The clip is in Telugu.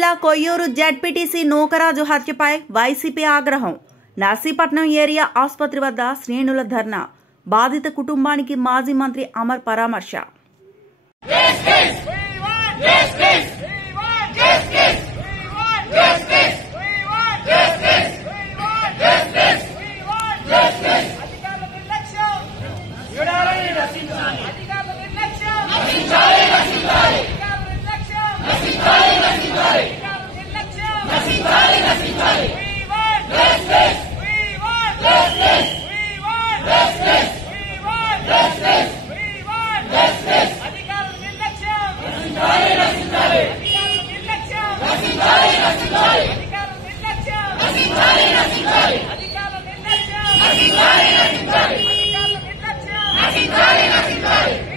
జిల్లా కొయ్యూరు జెడ్పీటీసీ నూకరాజు హత్యపై వైసీపీ ఆగ్రహం. నర్సీపట్నం ఏరియా ఆసుపత్రి వద్ద శ్రేణుల ధర్నా. బాధిత కుటుంబానికి మాజీ మంత్రి అమర్ పరామర్శ. Así